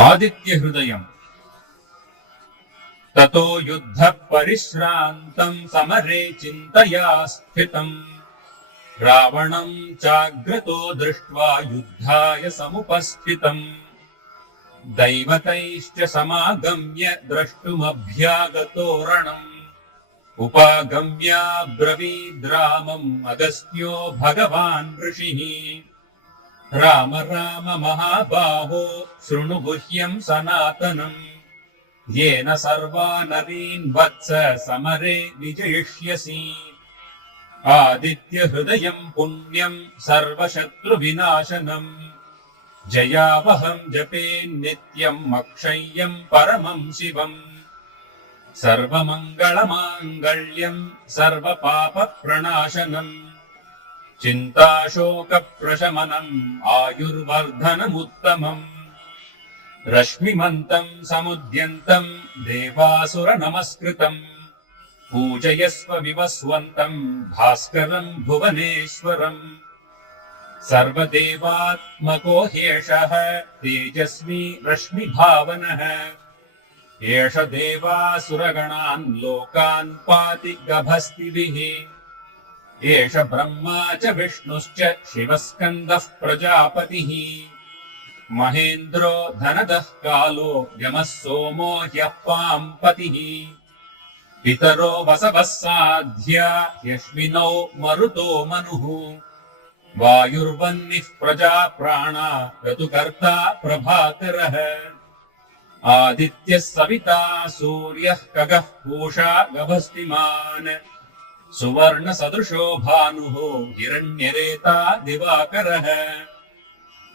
आदित्यहृदयम्। ततो युद्धः परिश्रान्तम् समरे चिन्तया स्थितम् रावणम् चाग्रतो दृष्ट्वा युद्धाय समुपस्थितम् दैवतैश्च समागम्य द्रष्टुमभ्यागतो रणम् उपागम्याब्रवीद्रामम् अगस्त्यो भगवान् ऋषिः राम राम महाबाहो शृणु गुह्यम् सनातनम् येन सर्वा नरीन् वत्स समरे विजयिष्यसि आदित्यहृदयम् पुण्यम् सर्वशत्रुविनाशनम् जयावहम् जपेन्नित्यम् अक्षय्यम् परमम् शिवम् सर्वमङ्गलमाङ्गल्यम् सर्वपापप्रणाशनम् चिन्ताशोकप्रशमनम् आयुर्वर्धनमुत्तमम् रश्मिमन्तम् समुद्यन्तम् देवासुरनमस्कृतम् पूजयस्व विवस्वन्तम् भास्करम् भुवनेश्वरम् सर्वदेवात्मको ह्येषः तेजस्वी रश्मिभावनः एष देवासुरगणान् लोकान् पाति गभस्तिभिः एष ब्रह्मा च विष्णुश्च शिवस्कन्दः प्रजापतिः महेन्द्रो धनदः कालो यमः सोमो ह्यः पाम्पतिः पितरो वसवः साध्या यश्विनौ मरुतो मनुः वायुर्वह्निः प्रजा प्राणा ऋतुकर्ता प्रभाकरः आदित्यः सविता सूर्यः खगः पूषा गभस्तिमान् सुवर्णसदृशो भानुः हिरण्यरेता दिवाकरः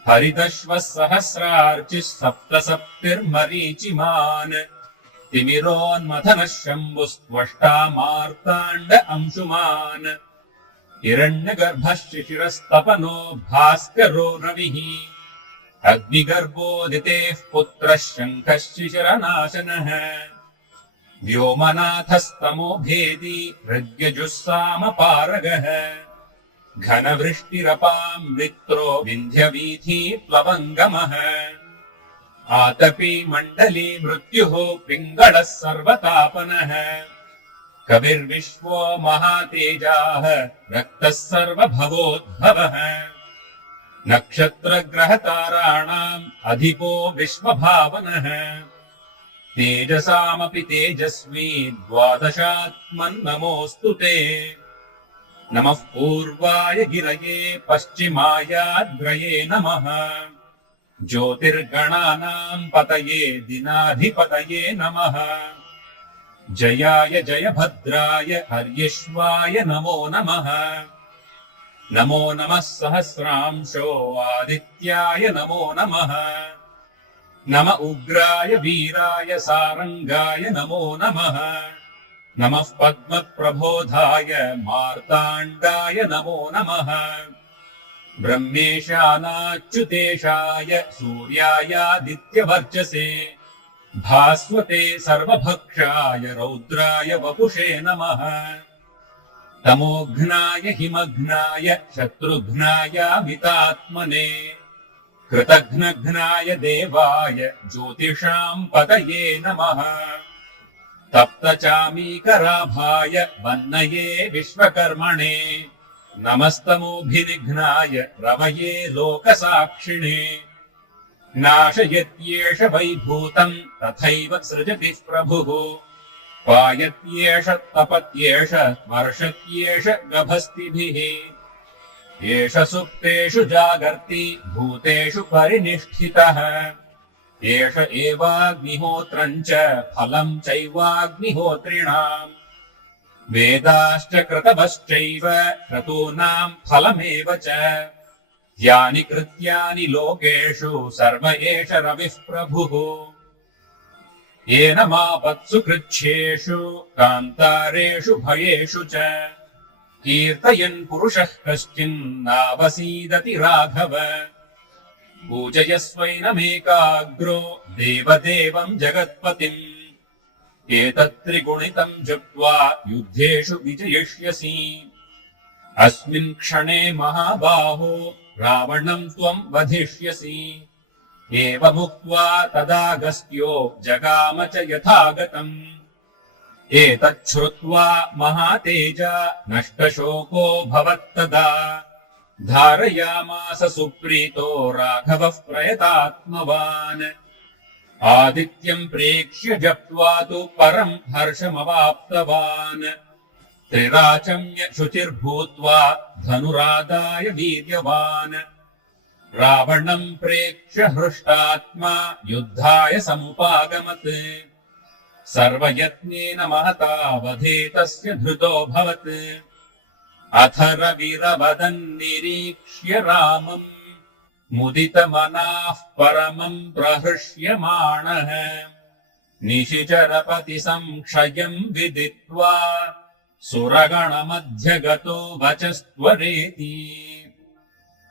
हरिदश्वः सहस्रार्चिः सप्तसप्तिर्मरीचिमान् तिमिरोन्मथनः शम्भुस्त्वष्टा मार्ताण्ड अंशुमान् हिरण्यगर्भः शिशिरस्तपनो भास्करो रविः अग्निगर्भोदितेः पुत्रः शङ्खः शिशिरनाशनः व्योमनाथस्तमो भेदी हृद्यजुस्सामपारगः घनवृष्टिरपाम् मित्रो विन्ध्यवीथी प्लवङ्गमः आतपी मण्डली मृत्युः पिङ्गळः सर्वतापनः कविर्विश्वो महातेजाः रक्तः सर्वभवोद्भवः नक्षत्रग्रहताराणाम् अधिपो विश्वभावनः तेजसामपि तेजस्वी द्वादशात्मन्नमोऽस्तु ते नमः पूर्वाय गिरये पश्चिमायाग्रये नमः ज्योतिर्गणानाम् पतये दिनाधिपतये नमः जयाय जयभद्राय हर्यश्वाय नमो नमः नमो नमः सहस्रांशो आदित्याय नमो नमः नम उग्राय वीराय सारंगाय नमो नमः नमः पद्मप्रबोधाय मार्ताण्डाय नमो नमः ब्रह्मेशानाच्युतेशाय सूर्यायादित्यवर्चसे भास्वते सर्वभक्षाय रौद्राय वपुषे नमः तमोघ्नाय हिमघ्नाय शत्रुघ्नाय मितात्मने कृतघ्नघ्नाय देवाय ज्योतिषाम् पतये नमः तप्तचामीकराभाय वह्नये विश्वकर्मणे नमस्तमोभिनिघ्नाय रवये लोकसाक्षिणे नाशयत्येष वैभूतम् तथैव सृजति प्रभुः पायत्येष तपत्येष वर्षत्येष गभस्तिभिः एष सुप्तेषु जागर्ति भूतेषु परिनिष्ठितः एष एवाग्निहोत्रम् च फलम् चैवाग्निहोत्रिणाम् वेदाश्च क्रतवश्चैव क्रतूनाम् फलमेव च यानि कृत्यानि लोकेषु सर्व एष रविः प्रभुः येन मापत्सु कृच्छ्रेषु कान्तारेषु भयेषु च कीर्तयन् पुरुषः कश्चिन्नावसीदति राघव पूजयस्वैनमेकाग्रो देवदेवम् जगत्पतिम् एतत्त्रिगुणितम् जप्त्वा युद्धेषु विजयिष्यसि अस्मिन् क्षणे महाबाहो रावणम् त्वम् वधिष्यसि एवमुक्त्वा तदागस्त्यो जगाम च यथागतम् एतच्छ्रुत्वा महातेजा नष्टशोको भवत्तदा धारयामास सुप्रीतो राघवः प्रयतात्मवान् आदित्यम् प्रेक्ष्य जप्त्वा तु परम् हर्षमवाप्तवान् त्रिराचम्य शुचिर्भूत्वा धनुरादाय वीर्यवान् रावणम् प्रेक्ष्य हृष्टात्मा युद्धाय समुपागमत् सर्वयत्नेन महता वधे तस्य धृतोऽभवत् अथ रविरवदन्निरीक्ष्य रामम् मुदितमनाः परमम् प्रहृष्यमाणः निशिचरपतिसंक्षयम् विदित्वा सुरगणमध्यगतो वचस्त्वरेति।